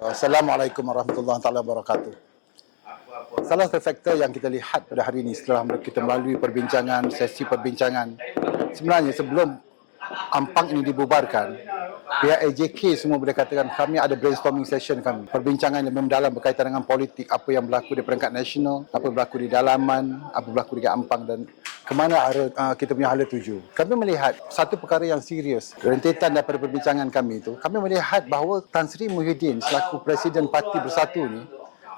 Assalamualaikum warahmatullahi wabarakatuh. Salah satu faktor yang kita lihat pada hari ini setelah kita melalui sesi perbincangan, sebenarnya sebelum Ampang ini dibubarkan, pihak AJK semua boleh katakan kami ada brainstorming session kami. Perbincangan yang mendalam berkaitan dengan politik, apa yang berlaku di peringkat nasional, apa berlaku di dalaman, apa berlaku di Ampang dan kemana arah kita punya hala tuju. Kami melihat satu perkara yang serius. Rentetan daripada perbincangan kami itu, kami melihat bahawa Tan Sri Muhyiddin selaku Presiden Parti Bersatu ni,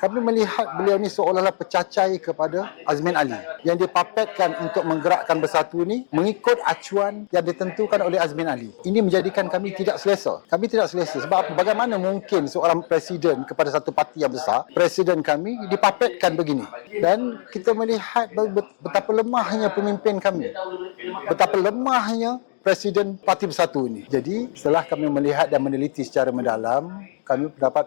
kami melihat beliau ni seolah-olah pecacai kepada Azmin Ali yang dipapetkan untuk menggerakkan Bersatu ni mengikut acuan yang ditentukan oleh Azmin Ali. Ini menjadikan kami tidak selesa. Kami tidak selesa sebab bagaimana mungkin seorang presiden kepada satu parti yang besar, presiden kami dipapetkan begini. Dan kita melihat betapa lemahnya pemimpin kami. Betapa lemahnya Presiden Parti Bersatu ini. Jadi setelah kami melihat dan meneliti secara mendalam, kami dapat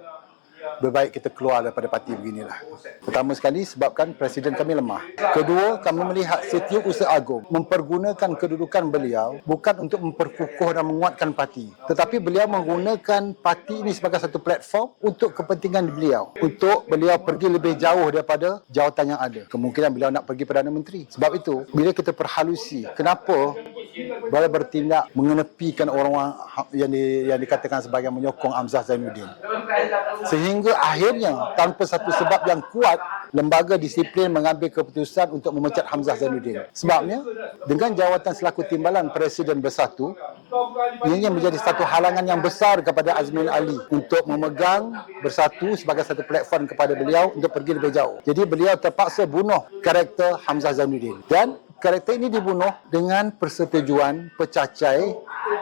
berbaik kita keluar daripada parti beginilah. Pertama sekali sebabkan presiden kami lemah. Kedua, kami melihat Setiausaha Agong mempergunakan kedudukan beliau bukan untuk memperkukuh dan menguatkan parti, tetapi beliau menggunakan parti ini sebagai satu platform untuk kepentingan beliau, untuk beliau pergi lebih jauh daripada jawatan yang ada. Kemungkinan beliau nak pergi Perdana Menteri. Sebab itu, bila kita perhalusi kenapa boleh bertindak mengenepikan orang yang dikatakan sebagai menyokong Hamzah Zainuddin, sehingga akhirnya tanpa satu sebab yang kuat lembaga disiplin mengambil keputusan untuk memecat Hamzah Zainuddin. Sebabnya dengan jawatan selaku timbalan Presiden Bersatu, ini menjadi satu halangan yang besar kepada Azmin Ali untuk memegang Bersatu sebagai satu platform kepada beliau untuk pergi lebih jauh. Jadi beliau terpaksa bunuh karakter Hamzah Zainuddin dan karakter ini dibunuh dengan persetujuan pecacai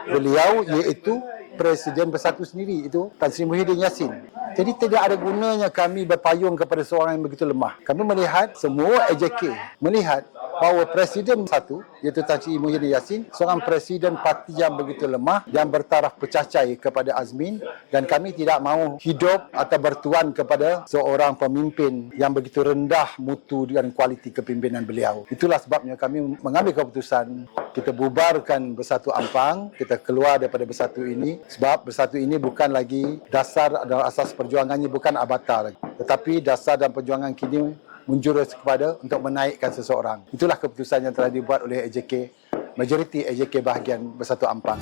beliau, iaitu Presiden Bersatu sendiri, itu Tan Sri Muhyiddin Yassin. Jadi tidak ada gunanya kami berpayung kepada seorang yang begitu lemah. Kami melihat, semua AJK melihat bahawa Presiden Bersatu, iaitu Tan Sri Muhyiddin Yassin, seorang presiden parti yang begitu lemah dan bertaraf pecacai kepada Azmin, dan kami tidak mahu hidup atau bertuan kepada seorang pemimpin yang begitu rendah mutu dan kualiti kepimpinan beliau. Itulah sebabnya kami mengambil keputusan kita bubarkan Bersatu Ampang, kita keluar daripada Bersatu ini, sebab Bersatu ini bukan lagi dasar dan asas perjuangannya bukan Abata lagi, tetapi dasar dan perjuangan kini menjurus kepada untuk menaikkan seseorang. Itulah keputusan yang telah dibuat oleh AJK, majoriti AJK bahagian Bersatu Ampang.